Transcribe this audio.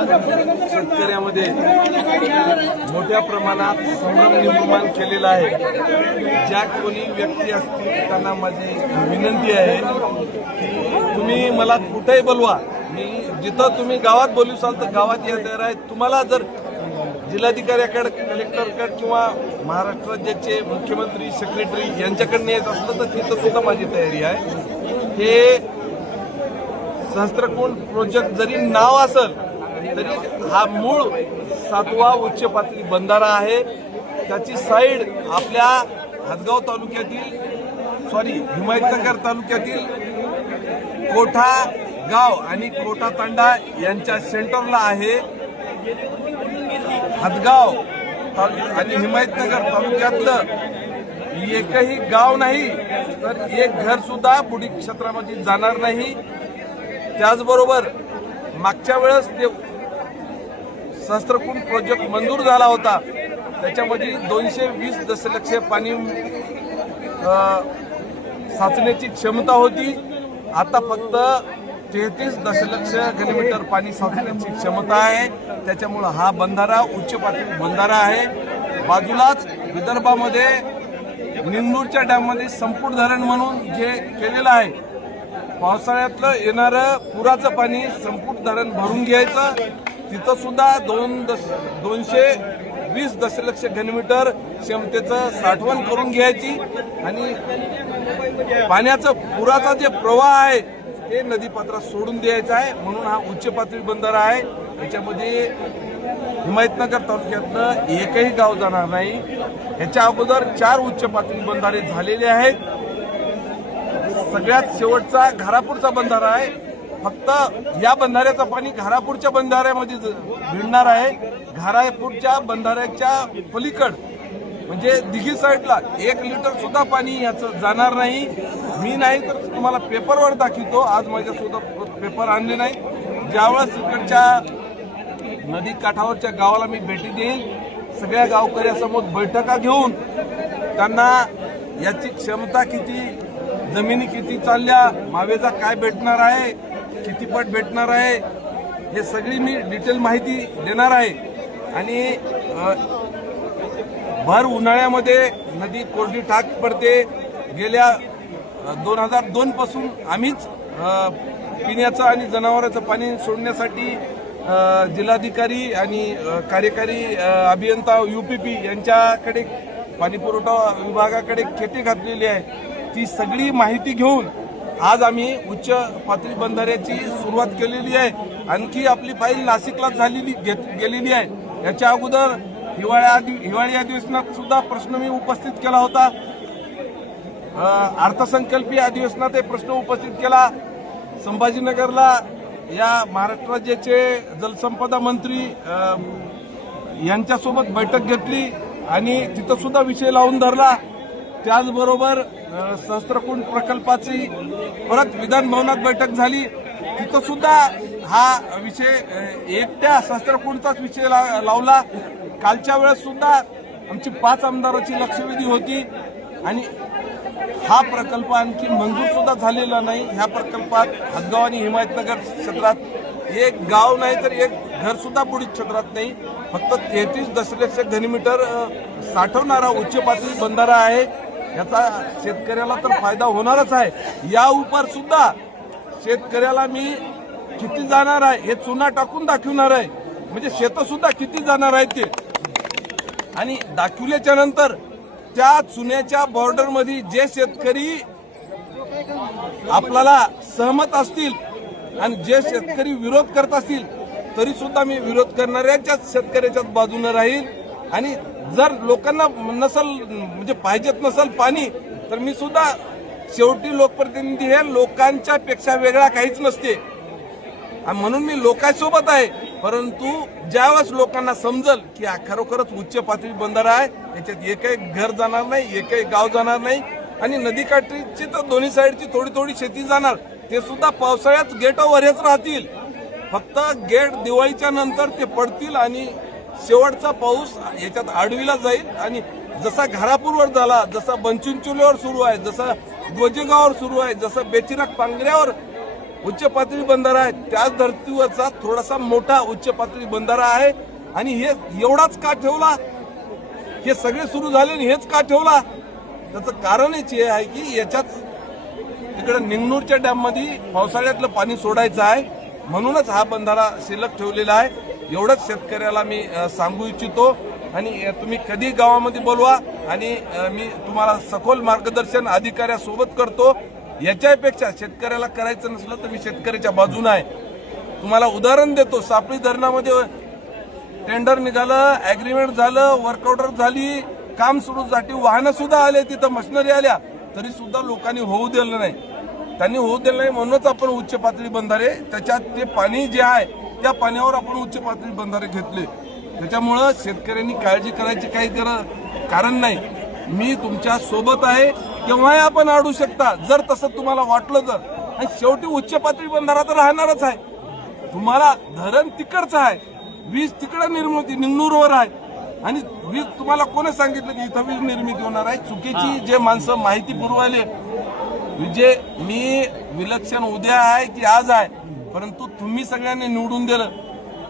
शेतकऱ्यामध्ये मोठ्या प्रमाणात संभ्रम निर्माण केलेला आहे. ज्या कोणी व्यक्ती असतील त्यांना माझी विनंती आहे की तुम्ही मला कुठेही बोलवा. मी जिथं तुम्ही गावात बोलूसाल तर गावात या तयार आहे तुम्हाला जर जिल्हाधिकाऱ्याकडे कलेक्टरकडे किंवा महाराष्ट्र राज्याचे मुख्यमंत्री सेक्रेटरी यांच्याकडनं येत असलं तर तिथं सुद्धा माझी तयारी आहे. हे सहस्त्रकोण प्रोजेक्ट जरी नाव असेल तरी हा मूळ सातवा उच्च पातळी बंधारा आहे. त्याची साईड आपल्या हदगाव तालुक्यातील सॉरी हिमायतनगर तालुक्यातील कोठा गाव आणि कोठा तांडा यांच्या सेंटरला आहे. हदगाव आणि हिमायतनगर तालुक्यातलं एकही गाव नाही तर एक घर सुद्धा बुडी क्षेत्रामध्ये जाणार नाही. त्याचबरोबर मागच्या वेळेस ते सहस्त्रकुंड प्रोजेक्ट मंजूर झाला होता. त्याच्यामध्ये दोनशे वीस दशलक्ष पाणी साचण्याची क्षमता होती. आता फक्त तेहतीस दशलक्ष घनमीटर पाणी साचण्याची क्षमता आहे. त्याच्यामुळं हा बंधारा उच्च पातळी बंधारा आहे. बाजूलाच विदर्भामध्ये निंदूरच्या डॅममध्ये संपूर्ण धरण म्हणून जे केलेलं आहे पावसाळ्यातलं येणारं पुराचं पाणी संपूर्ण धरण भरून घ्यायचं. तिथं सुद्धा दोन दश दोनशे वीस दशलक्ष घनमीटर क्षमतेचं साठवण करून घ्यायची. आणि पाण्याचं पुराचा जे प्रवाह आहे ते नदीपात्रात सोडून द्यायचं आहे. म्हणून हा उच्च पातळी बंधारा आहे. याच्यामध्ये हिमायतनगर तालुक्यातलं एकही गाव जाणार नाही. याच्या अगोदर चार उच्च पातळी बंधारे झालेले आहेत. सगळ्यात शेवटचा घारापूरचा बंधारा आहे. फक्त या बंधाऱ्याचं पाणी घारापूरच्या बंधाऱ्यामध्ये भिडणार आहे. घारापूरच्या बंधाऱ्याच्या पलीकड म्हणजे दिघी साईडला एक लिटर सुद्धा पाणी याचं जाणार नाही. मी नाही तर तुम्हाला पेपरवर दाखवतो. आज माझ्यासोबत पेपर आणले नाही. ज्यावेळेस इकडच्या नदी काठावरच्या गावाला मी भेटी देईल सगळ्या गावकऱ्यासमोर बैठका घेऊन त्यांना याची क्षमता किती जमिनी किती चालल्या मावेचा काय भेटणार आहे किती पट भेटणार आहे हे सगळी मी डिटेल माहिती देणार आहे. आणि भर उन्हाळ्यामध्ये नदी कोरडी ठाक पडते. गेल्या दोन हजार दोनपासून आम्हीच पिण्याचं आणि जनावरांचं पाणी सोडण्यासाठी जिल्हाधिकारी आणि कार्यकारी अभियंता युपीपी यांच्याकडे पाणीपुरवठा विभागाकडे खेती घातलेली आहे. ती सगळी माहिती घेऊन आज आम्ही उच्च पातळी बंधाऱ्याची सुरुवात केलेली आहे. आणखी आपली फाईल नाशिकला झालेली घेत- गेलेली आहे. याच्या अगोदर हिवाळ्या हिवाळी अधिवेशनात सुद्धा प्रश्न मी उपस्थित केला होता. अर्थसंकल्पीय अधिवेशनात हे प्रश्न उपस्थित केला. संभाजीनगरला या महाराष्ट्र राज्याचे जलसंपदा मंत्री यांच्यासोबत बैठक घेतली आणि तिथं सुद्धा विषय लावून धरला. त्याचबरोबर सहस्त्रकुंड प्रकल्पाची परत विधानभवनात बैठक झाली. तिथं सुद्धा हा विषय एकट्या सहस्त्रकुंडचाच विषय ला- लावला. कालच्या वेळेस सुद्धा आमची पाच आमदाराची लक्षवेधी होती. आणि हा प्रकल्प आणखी मंजूर सुद्धा झालेला नाही. ह्या प्रकल्पात हदगाव आणि हिमायतनगर क्षेत्रात एक गाव नाही तर एक घर सुद्धा बुडीत क्षेत्रात नाही. फक्त तेहतीस दशलक्ष घनमीटर साठवणारा उच्च पातळी बंधारा आहे. याचा शेतकऱ्याला तर फायदा होणारच आहे. या उपर सुद्धा शेतकऱ्याला मी किती जाणार आहे हे चुना टाकून दाखवणार आहे. म्हणजे शेत सुद्धा किती जाणार आहे ते. आणि दाखवल्याच्या नंतर त्या चुन्याच्या बॉर्डरमध्ये जे शेतकरी आपल्याला सहमत असतील आणि जे शेतकरी विरोध करत असतील तरी सुद्धा मी विरोध करणाऱ्याच्याच शेतकऱ्याच्याच बाजूने राहील. आणि जर लोकांना नसल म्हणजे पाहिजेत नसल पाणी तर मी सुद्धा शेवटी लोकप्रतिनिधी हे लोकांच्या पेक्षा वेगळा काहीच नसते. आणि म्हणून मी लोकांसोबत आहे परंतु ज्यावेळेस लोकांना समजल की हा खरोखरच उच्च पातळी बंधारा आहे याच्यात एकही घर जाणार नाही एकही गाव जाणार नाही आणि नदीकाठीची तर दोन्ही साईडची थोडी थोडी शेती जाणार ते सुद्धा पावसाळ्यात गेटावरच राहतील. फक्त गेट दिवाळीच्या नंतर ते पडतील आणि शेवटचा पाऊस याच्यात आडवीला जाईल आणि जसा घरापूरवर झाला जसा बनचुंचुलीवर सुरू आहे जसा गोजेगाववर सुरू आहे जसं बेचिराग पांगऱ्यावर उच्च पातळी बंधारा आहे त्याच धर्तीवरचा थोडासा मोठा उच्च पातळी बंधारा आहे. आणि हे एवढाच का ठेवला? हे सगळे सुरू झाले आणि हेच का ठेवला? त्याचं कारणच हे आहे की याच्यात इकडे निंगनूरच्या डॅममध्ये पावसाळ्यातलं पाणी सोडायचं आहे. म्हणूनच हा बंधारा शिल्लक ठेवलेला आहे. एवढंच शेतकऱ्याला मी सांगू इच्छितो. आणि तुम्ही कधी गावामध्ये बोलवा आणि मी तुम्हाला सखोल मार्गदर्शन अधिकाऱ्यासोबत करतो. याच्यापेक्षा शेतकऱ्याला करायचं नसलं तर मी शेतकऱ्याच्या बाजूने आहे. तुम्हाला उदाहरण देतो. सापळी धरणामध्ये टेंडर निघालं अग्रीमेंट झालं वर्कआउटर झाली काम सुरूसाठी वाहनं सुद्धा आले तिथं मशिनरी आल्या. तरी सुद्धा लोकांनी होऊ दिलं नाही. त्यांनी होऊ दिलं नाही म्हणूनच आपण उच्च पातळी बंधारे. त्याच्यात ते पाणी जे आहे त्या पाण्यावर आपण उच्च पातळी बंधारे घेतले. त्याच्यामुळं शेतकऱ्यांनी काळजी करायची काही कर- कारण नाही. मी तुमच्यासोबत आहे केव्हाही आपण अडू शकता. जर तसं तुम्हाला वाटलं तर. आणि शेवटी उच्च पातळी बंधारा तर राहणारच आहे. तुम्हाला धरण तिकडचं आहे. वीज तिकडं निर्मिती निंगनूरवर आहे. आणि वीज तुम्हाला कोणी सांगितलं की इथं वीज निर्मिती होणार आहे? चुकीची जे माणसं माहिती पुरवायले. विजय मी विलक्षण उद्या आहे की आज आहे. परंतु तुम्ही सगळ्यांनी निवडून दिलं.